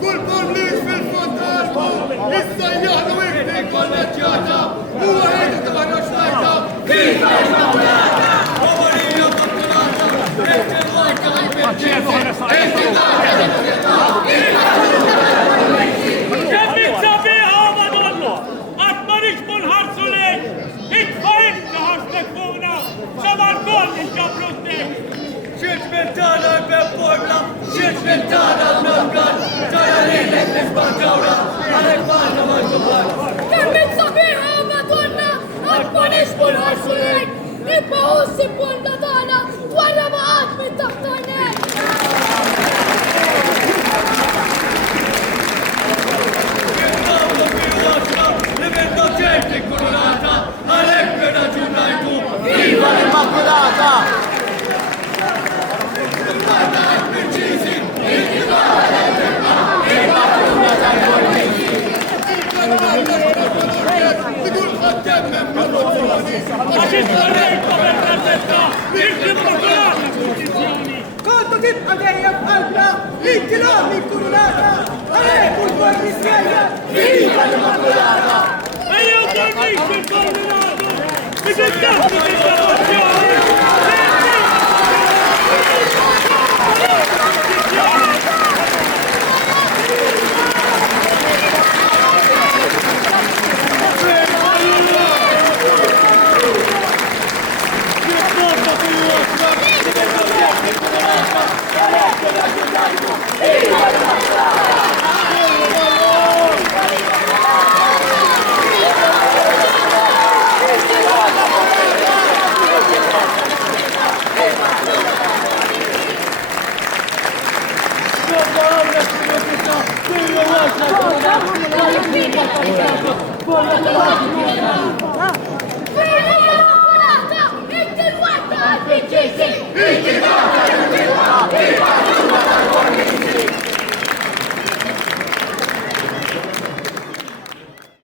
Kull pollis fil-fontalku, issa jgħadu ikni kolleġġjata, u għajdu taħna xnajta, viva l-Immakulata! Omarija Immakulata, enti l-ħajka għal-Prinċessi, Kemmit sabiħa Madonna, għatma nixbu nħarsu lejn, it-tfajn naħarstek fuqna, samar kol nġabru s-nek. xieċ mintana l-bebborla, xieċ mintana l-nabgan, ġara lilek nisbagawra, għalek barna mal-ġubar. Kemmit sabiħa Madonna, għatma nixbu nħarsu lejn, ibba ussi bonna dana, dwarra maqat minn taħtarnek. Għawlu bil-wasra, li minna ċerti kurunata, għalek bena ġurnajtu, viva l-Immakulata! Kontu tibqa dejjem qalbna, inti l-għamli kurunata, għalek u l-Bornisjajja, viva l-Immakulata! Ejja u dormix il-Koordinatu, biex il-kassi il-salvazzjoni! Viva l-Immakulata!